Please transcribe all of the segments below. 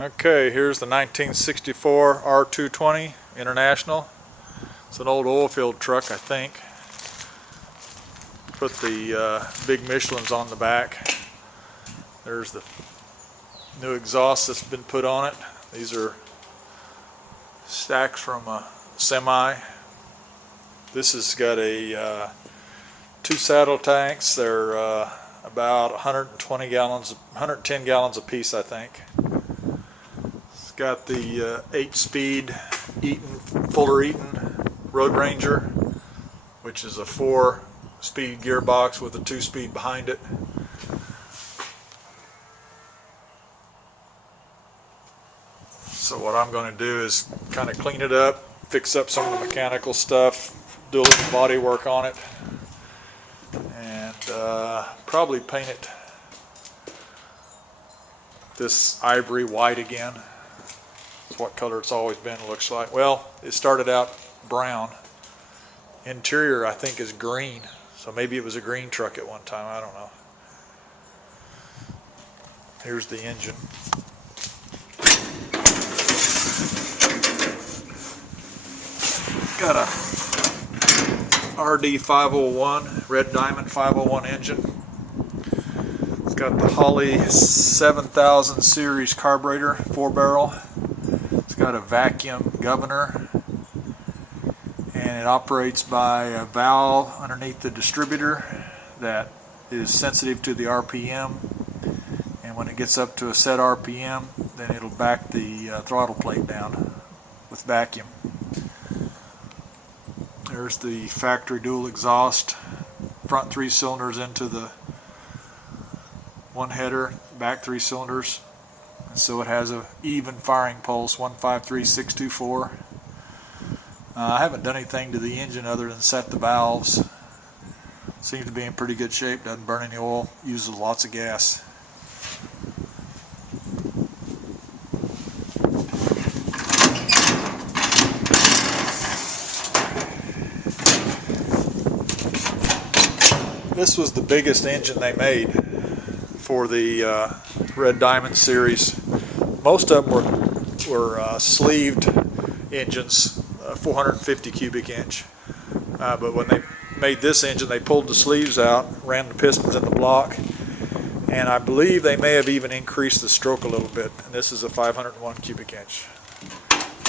Okay, here's the 1964 R220 International. It's an old oil field truck, I think. Put the big Michelins on the back. There's the new exhaust that's been put on it. These are stacks from a semi. This has got a two saddle tanks. They're about 120 gallons, 110 gallons a piece, I think. It's got the 8-speed Fuller Roadranger, which is a 4-speed gearbox with a 2-speed behind it. So what I'm going to do is kind of clean it up, fix up some of the mechanical stuff, do a little body work on it, and probably paint it this ivory white again. It's what color it's always been, looks like. Well, it started out brown. Interior, I think, is green. So maybe it was a green truck at one time. I don't know. Here's the engine. Got a RD501, Red Diamond 501 engine. It's got the Holley 7000 series carburetor, 4-barrel. It's got a vacuum governor, and it operates by a valve underneath the distributor that is sensitive to the RPM, and when it gets up to a set RPM, then it'll back the throttle plate down with vacuum. There's the factory dual exhaust, front 3 cylinders into the one header, back 3 cylinders, so it has an even firing pulse, 153-624. I haven't done anything to the engine other than set the valves. Seems to be in pretty good shape, doesn't burn any oil, uses lots of gas. This was the biggest engine they made for the Red Diamond series. Most of them were sleeved engines, 450 cubic inch. But when they made this engine, they pulled the sleeves out, ran the pistons in the block, and I believe they may have even increased the stroke a little bit. And this is a 501 cubic inch.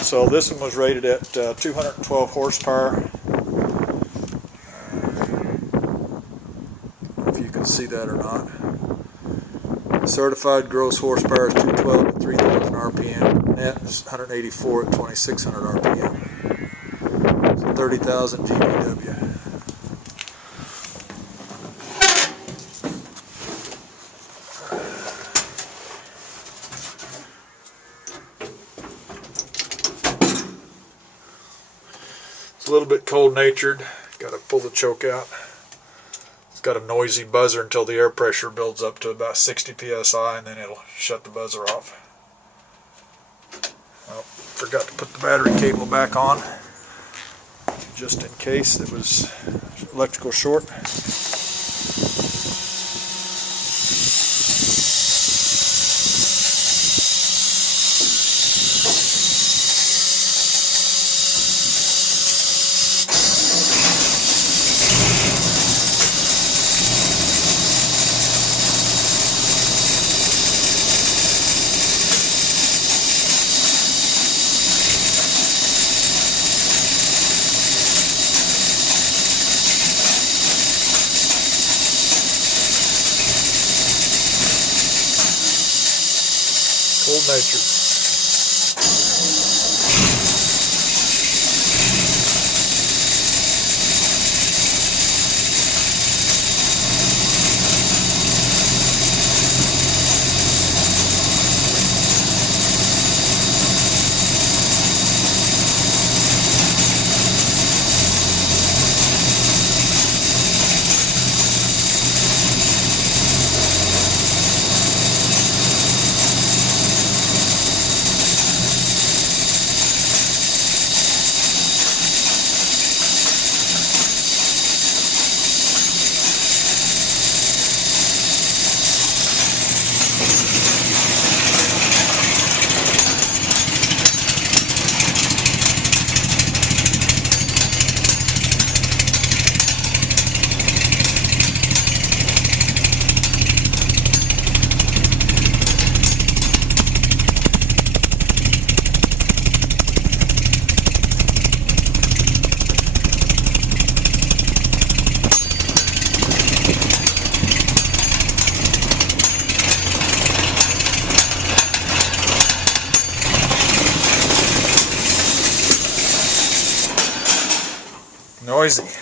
So this one was rated at 212 horsepower. You can see that or not. Certified gross horsepower is 212 at 3,000 RPM. Net is 184 at 2,600 RPM. So 30,000 GVW. It's a little bit cold-natured. Got to pull the choke out. It's got a noisy buzzer until the air pressure builds up to about 60 psi, and then it'll shut the buzzer off. Well, forgot to put the battery cable back on, just in case it was electrical short. Cold-natured. noisy.